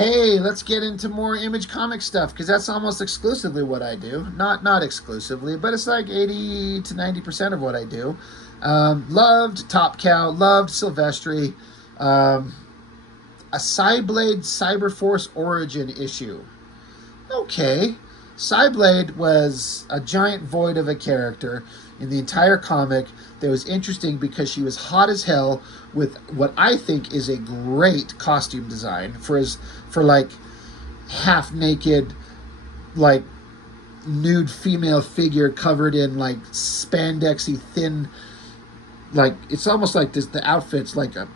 hey, let's get into more Image comic stuff, because that's almost exclusively what I do. Not exclusively, but it's like 80 to 90% of what I do. Loved Top Cow, loved Silvestri. A CYBLADE Cyberforce Origin issue. Okay. CYBLADE was a giant void of a character in the entire comic that was interesting because she was hot as hell with what I think is a great costume design for like half naked, like nude female figure covered in like spandexy thin, like it's almost like this. The outfit's like a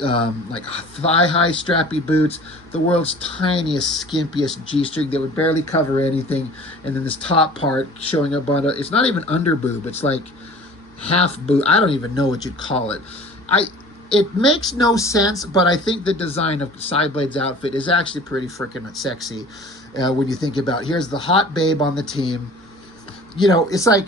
like thigh-high strappy boots, the world's tiniest, skimpiest G-string that would barely cover anything, and then this top part showing up on it's not even under boob, it's like half boob. I don't even know what you'd call it. It makes no sense, but I think the design of CYBLADE's outfit is actually pretty freaking sexy when you think about it. Here's the hot babe on the team. You know, it's like,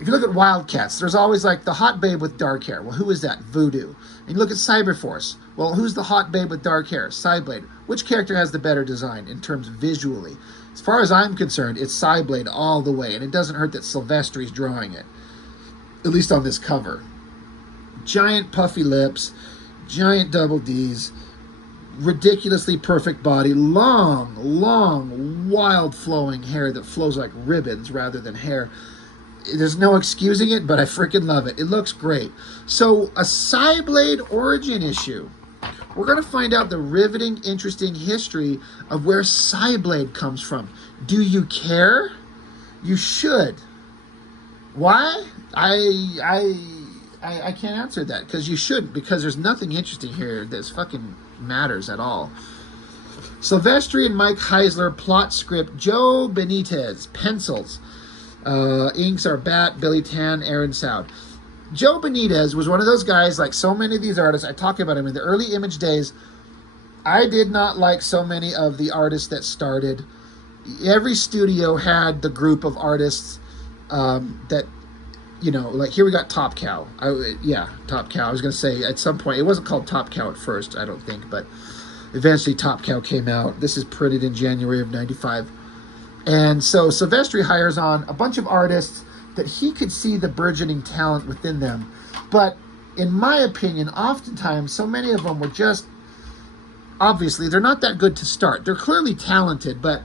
if you look at Wildcats, there's always like the hot babe with dark hair. Well, who is that? Voodoo. And you look at Cyberforce. Well, who's the hot babe with dark hair? CYBLADE. Which character has the better design in terms visually? As far as I'm concerned, it's CYBLADE all the way. And it doesn't hurt that Silvestri's drawing it. At least on this cover. Giant puffy lips. Giant double Ds. Ridiculously perfect body. Long, wild flowing hair that flows like ribbons rather than hair. There's no excusing it, but I freaking love it. It looks great. So, a CYBLADE Origin issue. We're going to find out the riveting, interesting history of where CYBLADE comes from. Do you care? You should. Why? I can't answer that, because you shouldn't, because there's nothing interesting here that fucking matters at all. Silvestri and Mike Heisler, plot script. Joe Benitez, pencils. Inks are Bat, Billy Tan, Aaron Soud. Joe Benitez was one of those guys, like so many of these artists. I talk about him in the early Image days. I did not like so many of the artists that started. Every studio had the group of artists that, you know, like here we got Top Cow. Top Cow. I was going to say at some point, it wasn't called Top Cow at first, I don't think, but eventually Top Cow came out. This is printed in January of 95. And so Silvestri hires on a bunch of artists that he could see the burgeoning talent within them. But in my opinion, oftentimes, so many of them were just, obviously, they're not that good to start. They're clearly talented, but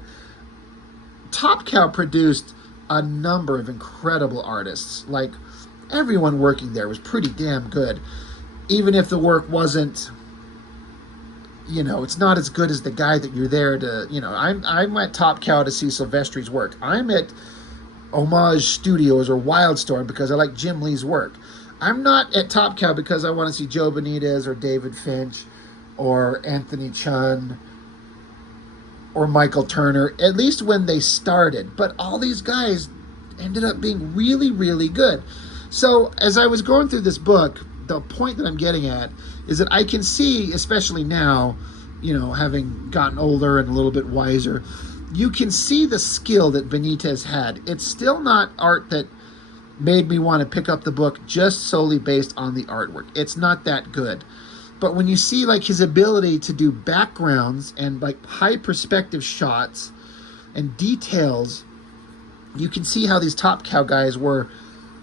Top Cow produced a number of incredible artists. Like, everyone working there was pretty damn good. Even if the work wasn't, you know, it's not as good as the guy that you're there to, you know, I'm at Top Cow to see Silvestri's work. I'm at Homage Studios or Wildstorm because I like Jim Lee's work. I'm not at Top Cow because I want to see Joe Benitez or David Finch or Anthony Chun or Michael Turner, at least when they started. But all these guys ended up being really, really good. So as I was going through this book, the point that I'm getting at is that I can see, especially now, you know, having gotten older and a little bit wiser, you can see the skill that Benitez had. It's still not art that made me want to pick up the book just solely based on the artwork. It's not that good. But when you see like his ability to do backgrounds and like high perspective shots and details, you can see how these Top Cow guys were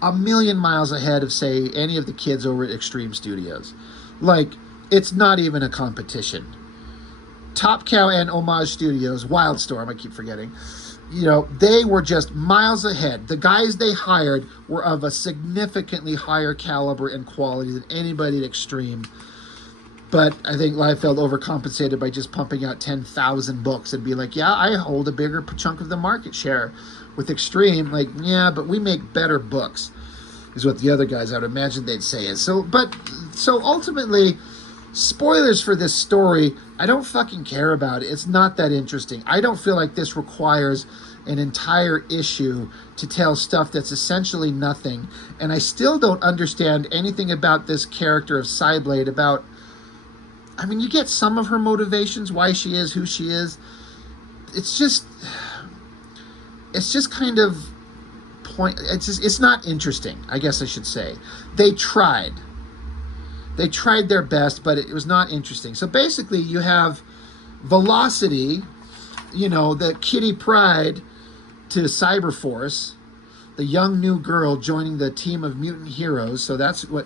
a million miles ahead of, say, any of the kids over at Extreme Studios. Like, it's not even a competition. Top Cow and Homage Studios, Wildstorm, I keep forgetting, you know, they were just miles ahead. The guys they hired were of a significantly higher caliber and quality than anybody at Extreme. But I think Liefeld overcompensated by just pumping out 10,000 books and be like, yeah, I hold a bigger chunk of the market share. With Extreme, like, yeah, but we make better books, is what the other guys, I would imagine they'd say. So ultimately, spoilers for this story, I don't fucking care about it. It's not that interesting. I don't feel like this requires an entire issue to tell stuff that's essentially nothing. And I still don't understand anything about this character of CYBLADE, about, I mean, you get some of her motivations, why she is who she is. It's just kind of it's not interesting, I guess I should say. They tried their best, but it was not interesting. So basically you have Velocity, you know, the Kitty Pryde to Cyberforce, the young new girl joining the team of mutant heroes. So that's what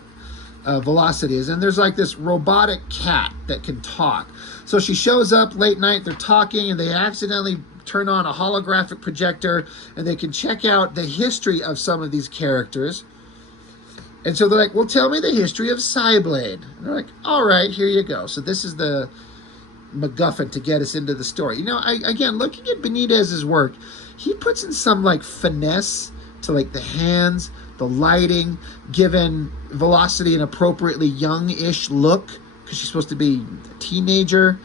Velocity is. And there's like this robotic cat that can talk. So she shows up late night, they're talking, and they accidentally turn on a holographic projector, and they can check out the history of some of these characters. And so they're like, well, tell me the history of CYBLADE. And they're like, all right, here you go. So this is the MacGuffin to get us into the story. You know, again, looking at Benitez's work, he puts in some like finesse to like the hands, the lighting, given Velocity an appropriately young-ish look because she's supposed to be a teenager.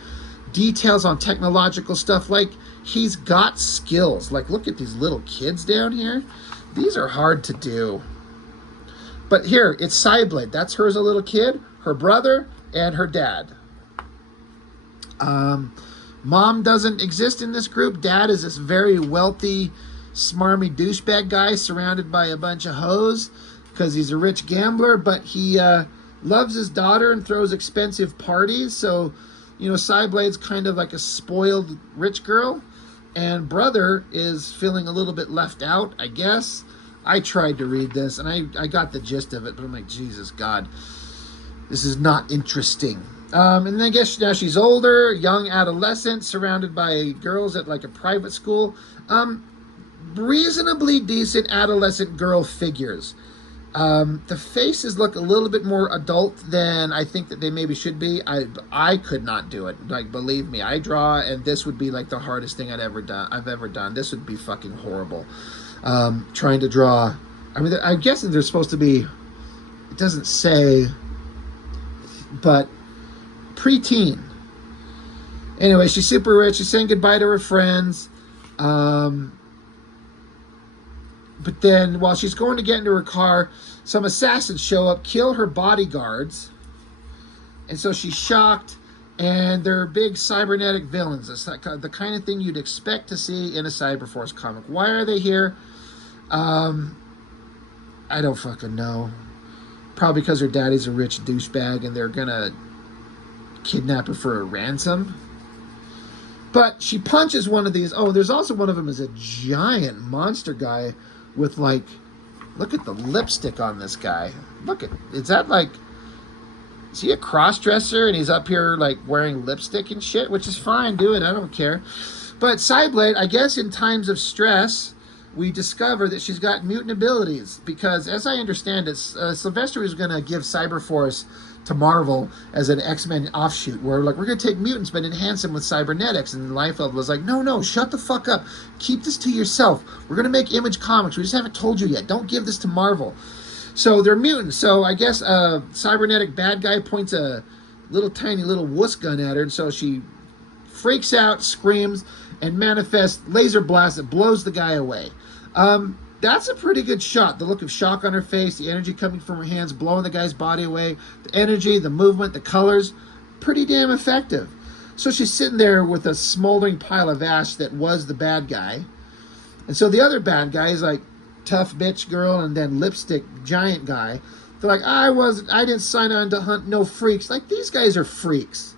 Details on technological stuff, like he's got skills. Like, look at these little kids down here. These are hard to do. But here, it's CYBLADE. That's her as a little kid, her brother, and her dad. Mom doesn't exist in this group. Dad is this very wealthy, smarmy douchebag guy surrounded by a bunch of hoes because he's a rich gambler, but he loves his daughter and throws expensive parties. So, you know, CYBLADE's kind of like a spoiled rich girl, and brother is feeling a little bit left out, I guess. I tried to read this, and I got the gist of it, but I'm like, Jesus, God, this is not interesting. And then I guess now she's older, young adolescent, surrounded by girls at like a private school. Reasonably decent adolescent girl figures. The faces look a little bit more adult than I think that they maybe should be. I could not do it. Like, believe me, I draw, and this would be like the hardest thing I've ever done. This would be fucking horrible. Trying to draw. I mean, I'm guessing they're supposed to be. It doesn't say, but preteen. Anyway, she's super rich. She's saying goodbye to her friends. But then, while she's going to get into her car, some assassins show up, kill her bodyguards. And so she's shocked, and they're big cybernetic villains. It's like the kind of thing you'd expect to see in a Cyberforce comic. Why are they here? I don't fucking know. Probably because her daddy's a rich douchebag, and they're gonna kidnap her for a ransom. But she punches one of these. Oh, there's also one of them is a giant monster guy with like, look at the lipstick on this guy. Look at, is that like, is he a cross-dresser and he's up here like wearing lipstick and shit, which is fine, do it, I don't care. But CYBLADE, I guess in times of stress, we discover that she's got mutant abilities because, as I understand it, Sylvester was going to give Cyberforce to Marvel as an X-Men offshoot where like, we're going to take mutants but enhance them with cybernetics, and Liefeld was like, no, shut the fuck up, keep this to yourself, we're going to make Image Comics, we just haven't told you yet, don't give this to Marvel. So they're mutants. So I guess a cybernetic bad guy points a tiny little wuss gun at her, and so she freaks out, screams, and manifests laser blast that blows the guy away. That's a pretty good shot. The look of shock on her face, the energy coming from her hands, blowing the guy's body away, the energy, the movement, the colors, pretty damn effective. So she's sitting there with a smoldering pile of ash that was the bad guy. And so the other bad guy is like tough bitch girl and then lipstick giant guy. They're like, I didn't sign on to hunt no freaks. Like, these guys are freaks.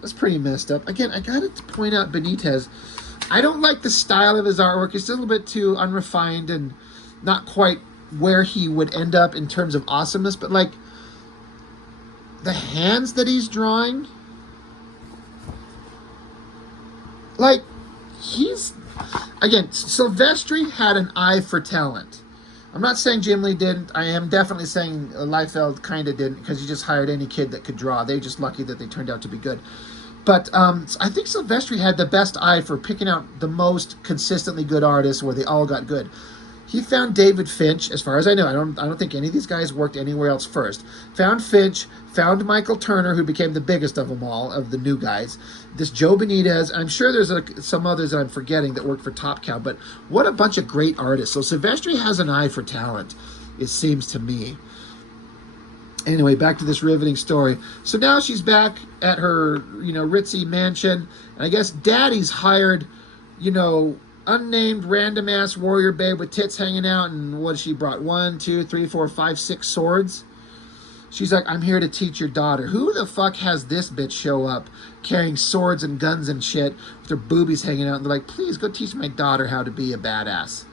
That's pretty messed up. Again, I got to point out Benitez. I don't like the style of his artwork. It's a little bit too unrefined and not quite where he would end up in terms of awesomeness. But, like, the hands that he's drawing, like, again, Silvestri had an eye for talent. I'm not saying Jim Lee didn't. I am definitely saying Liefeld kind of didn't because he just hired any kid that could draw. They're just lucky that they turned out to be good. But I think Silvestri had the best eye for picking out the most consistently good artists where they all got good. He found David Finch, as far as I know. I don't think any of these guys worked anywhere else first. Found Finch, found Michael Turner, who became the biggest of them all, of the new guys. This Joe Benitez. I'm sure there's some others that I'm forgetting that worked for Top Cow, but what a bunch of great artists. So Silvestri has an eye for talent, it seems to me. Anyway, back to this riveting story. So now she's back at her, ritzy mansion, and I guess Daddy's hired, unnamed random-ass warrior babe with tits hanging out, and what she brought? 1, 2, 3, 4, 5, 6 swords. She's like, I'm here to teach your daughter. Who the fuck has this bitch show up carrying swords and guns and shit with her boobies hanging out? And they're like, please go teach my daughter how to be a badass.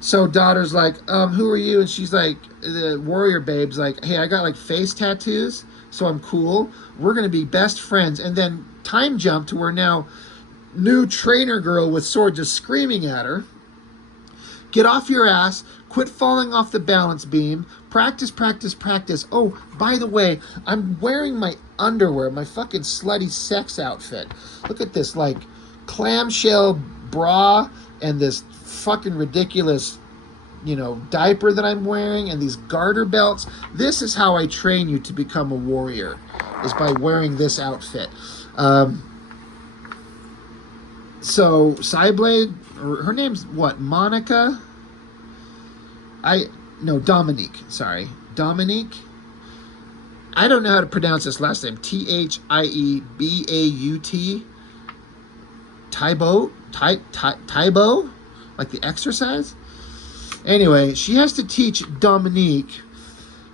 So daughter's like, who are you? And she's like, the warrior babe's like, hey, I got like face tattoos, so I'm cool. We're going to be best friends. And then time jump to where now new trainer girl with sword just screaming at her. Get off your ass. Quit falling off the balance beam. Practice, practice, practice. Oh, by the way, I'm wearing my underwear, my fucking slutty sex outfit. Look at this, like, clamshell bra and this fucking ridiculous, you know, diaper that I'm wearing and these garter belts. This is how I train you to become a warrior, is by wearing this outfit. So, CYBLADE, her name's what, Monica? Dominique, sorry. Dominique? I don't know how to pronounce this last name. Thiebaut? Tybo? Like the exercise? Anyway, she has to teach Dominique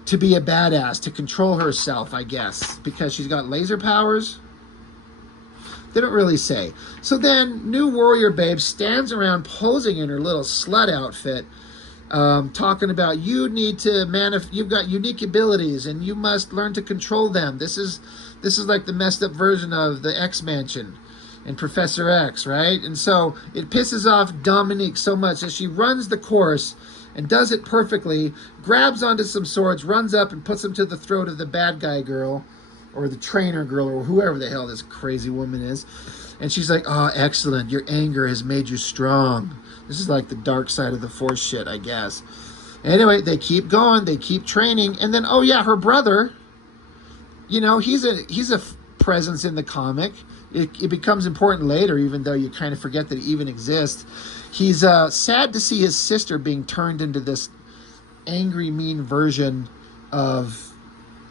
to be a badass, to control herself, I guess, because she's got laser powers. They don't really say. So then, new warrior babe stands around posing in her little slut outfit, talking about you need to you've got unique abilities and you must learn to control them. This is like the messed up version of the X Mansion and Professor X, right? And so it pisses off Dominique so much that she runs the course and does it perfectly, grabs onto some swords, runs up and puts them to the throat of the bad guy girl, or the trainer girl, or whoever the hell this crazy woman is. And she's like, oh, excellent. Your anger has made you strong. This is like the dark side of the force shit, I guess. Anyway, they keep going. They keep training. And then, oh, yeah, her brother, you know, he's a presence in the comic. It becomes important later, even though you kind of forget that he even exists. He's sad to see his sister being turned into this angry, mean version of,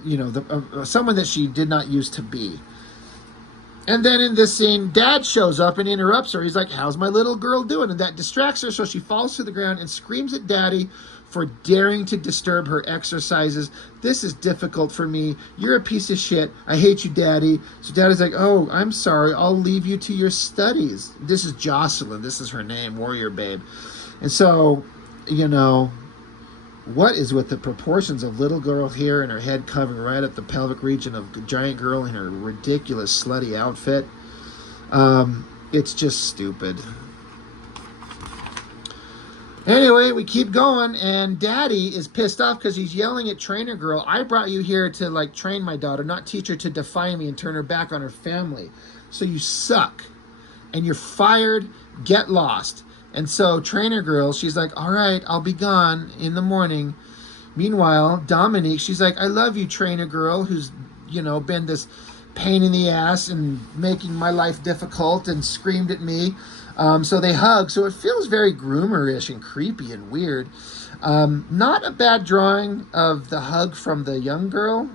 you know, someone that she did not used to be. And then in this scene, Dad shows up and interrupts her. He's like, how's my little girl doing? And that distracts her, so she falls to the ground and screams at Daddy for daring to disturb her exercises. This is difficult for me. You're a piece of shit. I hate you, Daddy. So Daddy's like, oh, I'm sorry. I'll leave you to your studies. This is Jocelyn. This is her name, warrior babe. And so, you know, what is with the proportions of little girl here and her head covering right up the pelvic region of giant girl in her ridiculous slutty outfit? It's just stupid. Anyway, we keep going, and Daddy is pissed off because he's yelling at trainer girl. I brought you here to, like, train my daughter, not teach her to defy me and turn her back on her family. So you suck, and you're fired. Get lost. And so trainer girl, she's like, all right, I'll be gone in the morning. Meanwhile, Dominique, she's like, I love you, trainer girl, who's, you know, been this pain in the ass and making my life difficult and screamed at me. So they hug. So it feels very groomer-ish and creepy and weird. Not a bad drawing of the hug from the young girl.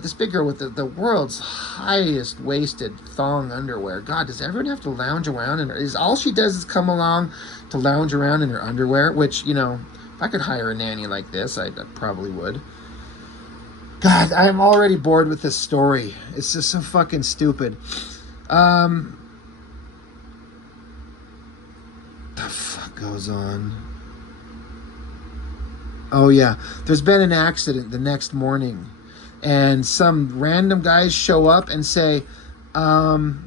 This big girl with the world's highest waisted thong underwear. God, does everyone have to lounge around in her? Is all she does is come along to lounge around in her underwear? Which, you know, if I could hire a nanny like this, I probably would. God, I'm already bored with this story. It's just so fucking stupid. The fuck goes on? Oh yeah, there's been an accident the next morning. And some random guys show up and say, your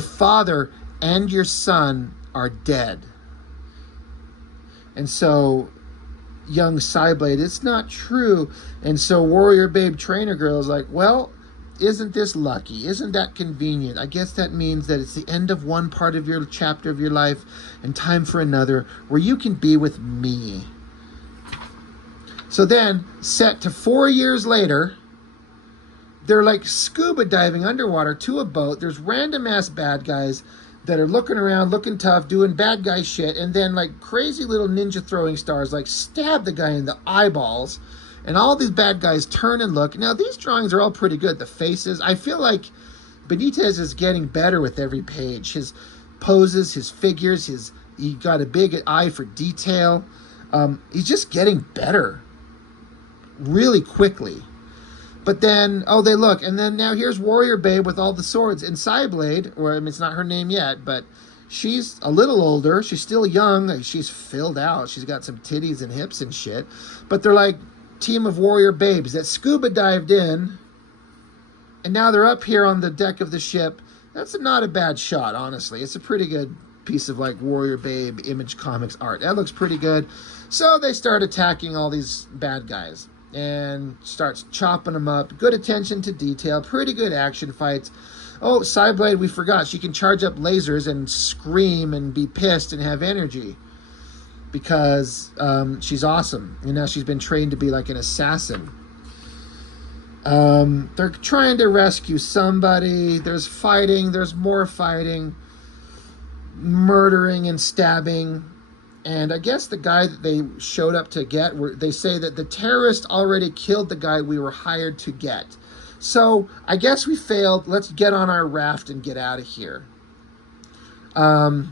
father and your son are dead. And so, young CYBLADE, it's not true. And so warrior babe trainer girl is like, well, isn't this lucky? Isn't that convenient? I guess that means that it's the end of one part of your chapter of your life and time for another where you can be with me. So then, set to 4 years later, they're like scuba diving underwater to a boat. There's random ass bad guys that are looking around, looking tough, doing bad guy shit. And then like crazy little ninja throwing stars like stab the guy in the eyeballs. And all these bad guys turn and look. Now, these drawings are all pretty good. The faces, I feel like Benitez is getting better with every page. His poses, his figures, he got a big eye for detail. He's just getting better. really quickly. But then, oh, they look, and then now here's Warrior Babe with all the swords. And CYBLADE, or I mean, it's not her name yet, but she's a little older. She's still young. She's filled out. She's got some titties and hips and shit. But they're like team of warrior babes that scuba dived in, and now they're up here on the deck of the ship. That's not a bad shot, honestly. It's a pretty good piece of like warrior babe Image Comics art. That looks pretty good. So they start attacking all these bad guys and starts chopping them up. Good attention to detail. Pretty good action fights. Oh, CYBLADE, we forgot. She can charge up lasers and scream and be pissed and have energy because she's awesome. And now she's been trained to be like an assassin. They're trying to rescue somebody. There's fighting. There's more fighting. Murdering and stabbing. And I guess the guy that they showed up to get, they say that the terrorist already killed the guy we were hired to get. So I guess we failed. Let's get on our raft and get out of here. So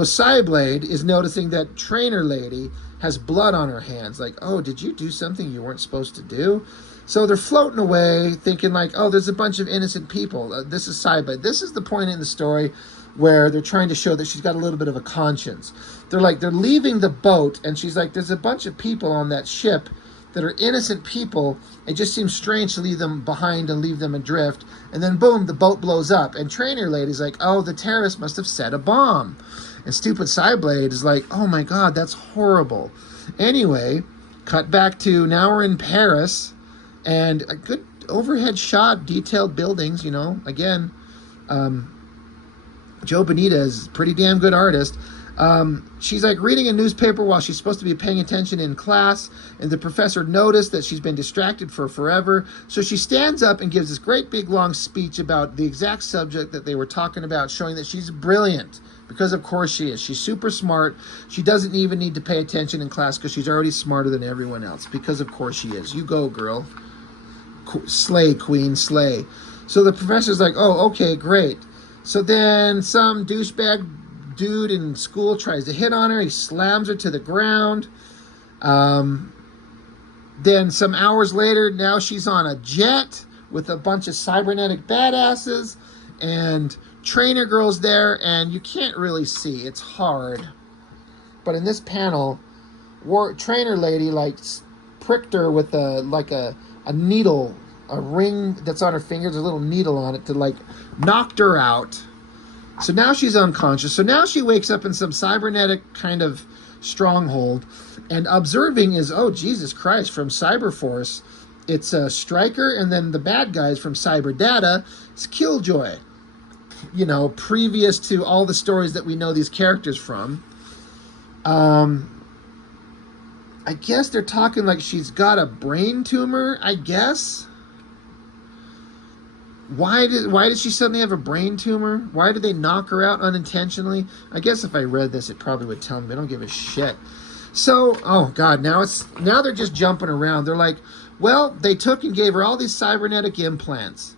CYBLADE is noticing that Trainer Lady has blood on her hands. Like, oh, did you do something you weren't supposed to do? So they're floating away thinking like, oh, there's a bunch of innocent people. This is CYBLADE. This is the point in the story where they're trying to show that she's got a little bit of a conscience. They're leaving the boat, and she's like, there's a bunch of people on that ship that are innocent people. It just seems strange to leave them behind and leave them adrift. And then boom, the boat blows up. And Trainer Lady's like, oh, the terrorists must have set a bomb. And stupid CYBLADE is like, oh my God, that's horrible. Anyway, cut back to now we're in Paris, and a good overhead shot, detailed buildings, you know, again, Joe Benitez, pretty damn good artist. She's like reading a newspaper while she's supposed to be paying attention in class, and the professor noticed that she's been distracted for forever. So she stands up and gives this great big long speech about the exact subject that they were talking about, showing that she's brilliant, because of course she is. She's super smart. She doesn't even need to pay attention in class because she's already smarter than everyone else, because of course she is. You go, girl. Slay, queen, slay. So the professor's like, oh, okay, great. So then some douchebag dude in school tries to hit on her. He slams her to the ground. Then some hours later, now she's on a jet with a bunch of cybernetic badasses, and Trainer Girl's there, and you can't really see. It's hard. But in this panel, Trainer Lady like pricked her with a needle, a ring that's on her finger. There's a little needle on it to like knocked her out. So now she's unconscious. So now she wakes up in some cybernetic kind of stronghold, and observing is, oh, Jesus Christ, from Cyberforce, it's a Striker, and then the bad guys from Cyberdata, it's Killjoy. You know, previous to all the stories that we know these characters from. I guess they're talking like she's got a brain tumor, I guess. Why did she suddenly have a brain tumor? Why did they knock her out unintentionally? I guess if I read this, it probably would tell me. I don't give a shit. So, oh God, now they're just jumping around. They're like, well, they took and gave her all these cybernetic implants.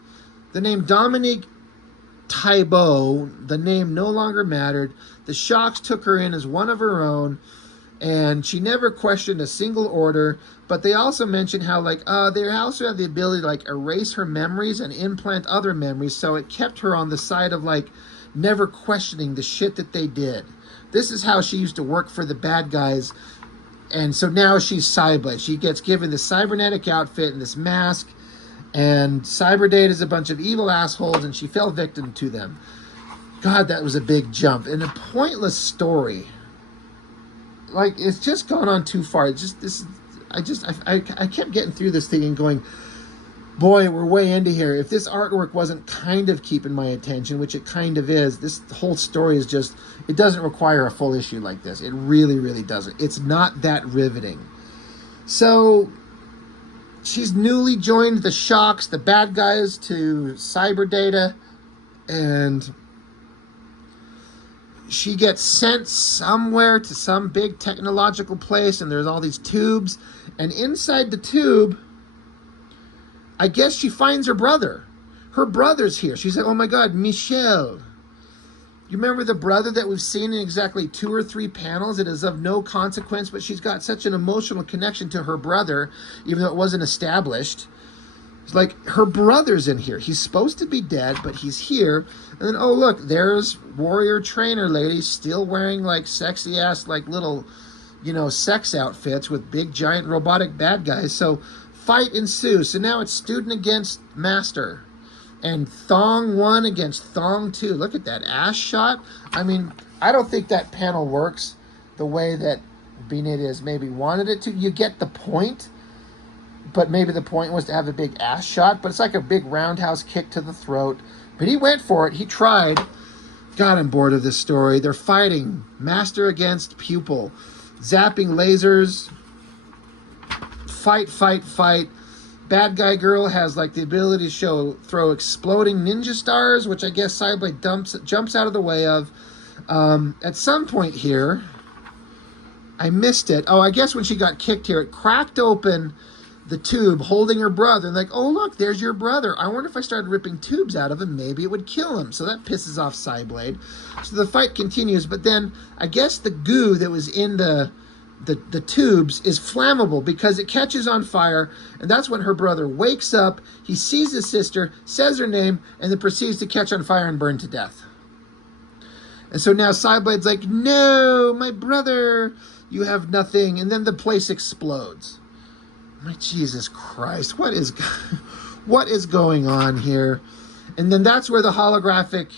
The name Dominique Thibault, the name no longer mattered. The Shocks took her in as one of her own, and she never questioned a single order. But they also mentioned how they also have the ability to like erase her memories and implant other memories, so it kept her on the side of like never questioning the shit that they did. This is how she used to work for the bad guys. And so now she's CYBLADE. She gets given this cybernetic outfit and this mask, and Cyberdata is a bunch of evil assholes, and she fell victim to them. God, that was a big jump. And a pointless story. Like, it's just gone on too far. I kept getting through this thing and going, boy, we're way into here. If this artwork wasn't kind of keeping my attention, which it kind of is, this whole story is just, it doesn't require a full issue like this. It really, really doesn't. It's not that riveting. So she's newly joined the Shocks, the bad guys, to Cyberdata, and she gets sent somewhere to some big technological place, and there's all these tubes, and inside the tube, I guess she finds her brother. Her brother's here. She's like, oh my God, Michel. You remember the brother that we've seen in exactly 2 or 3 panels? It is of no consequence, but she's got such an emotional connection to her brother, even though it wasn't established. It's like her brother's in here. He's supposed to be dead, but he's here. And then, oh, look, there's warrior trainer lady still wearing like sexy ass, like little, you know, sex outfits with big giant robotic bad guys. So fight ensues. So now it's student against master. And Thong 1 against Thong 2. Look at that ass shot. I mean, I don't think that panel works the way that Benitez maybe wanted it to. You get the point, but maybe the point was to have a big ass shot. But it's like a big roundhouse kick to the throat. But he went for it. He tried. God, I'm bored of this story. They're fighting. Master against pupil. Zapping lasers. Fight, fight, fight. Bad guy girl has like the ability to throw exploding ninja stars, which I guess CYBLADE jumps out of the way of. At some point here, I missed it. Oh, I guess when she got kicked here, it cracked open the tube holding her brother. And like, oh, look, there's your brother. I wonder if I started ripping tubes out of him, maybe it would kill him. So that pisses off CYBLADE. So the fight continues, but then I guess the goo that was in the tubes is flammable because it catches on fire, and that's when her brother wakes up. He sees his sister, says her name, and then proceeds to catch on fire and burn to death. And so now CYBLADE's like, no, my brother, you have nothing. And then the place explodes. My Jesus Christ, what is going on here? And then that's where the holographic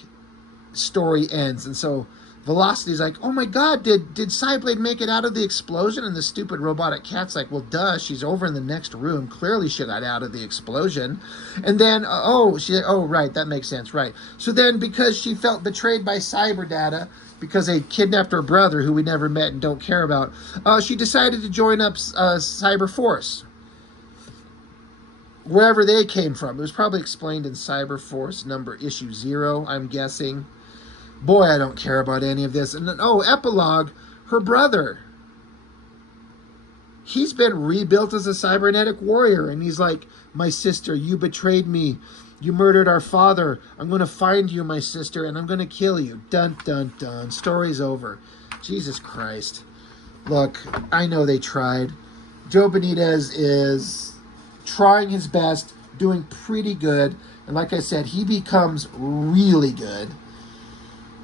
story ends. And so Velocity's like, oh my God, did CYBLADE make it out of the explosion? And the stupid robotic cat's like, well, duh, she's over in the next room. Clearly she got out of the explosion. And then, oh, right, that makes sense, right. So then because she felt betrayed by Cyberdata, because they kidnapped her brother, who we never met and don't care about, she decided to join up Cyberforce. Wherever they came from. It was probably explained in Cyberforce issue 0, I'm guessing. Boy, I don't care about any of this. And then, oh, epilogue, her brother. He's been rebuilt as a cybernetic warrior. And he's like, my sister, you betrayed me. You murdered our father. I'm going to find you, my sister, and I'm going to kill you. Dun, dun, dun. Story's over. Jesus Christ. Look, I know they tried. Joe Benitez is trying his best, doing pretty good. And like I said, he becomes really good.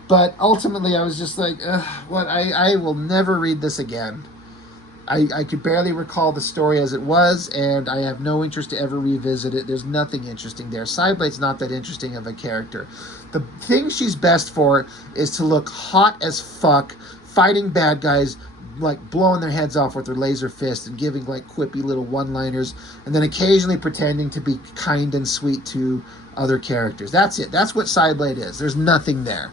But ultimately, I was just like, what? I will never read this again. I could barely recall the story as it was, and I have no interest to ever revisit it. There's nothing interesting there. CYBLADE's not that interesting of a character. The thing she's best for is to look hot as fuck, fighting bad guys, like blowing their heads off with her laser fist and giving like quippy little one-liners, and then occasionally pretending to be kind and sweet to other characters. That's it. That's what CYBLADE is. There's nothing there.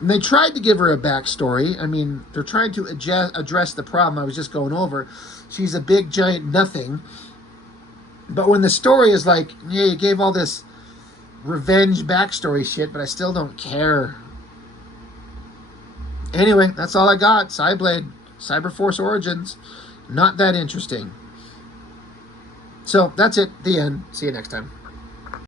And they tried to give her a backstory. I mean, they're trying to address the problem I was just going over. She's a big, giant nothing. But when the story is like, yeah, you gave all this revenge backstory shit, but I still don't care. Anyway, that's all I got. CYBLADE, Cyberforce Origins. Not that interesting. So, that's it. The end. See you next time.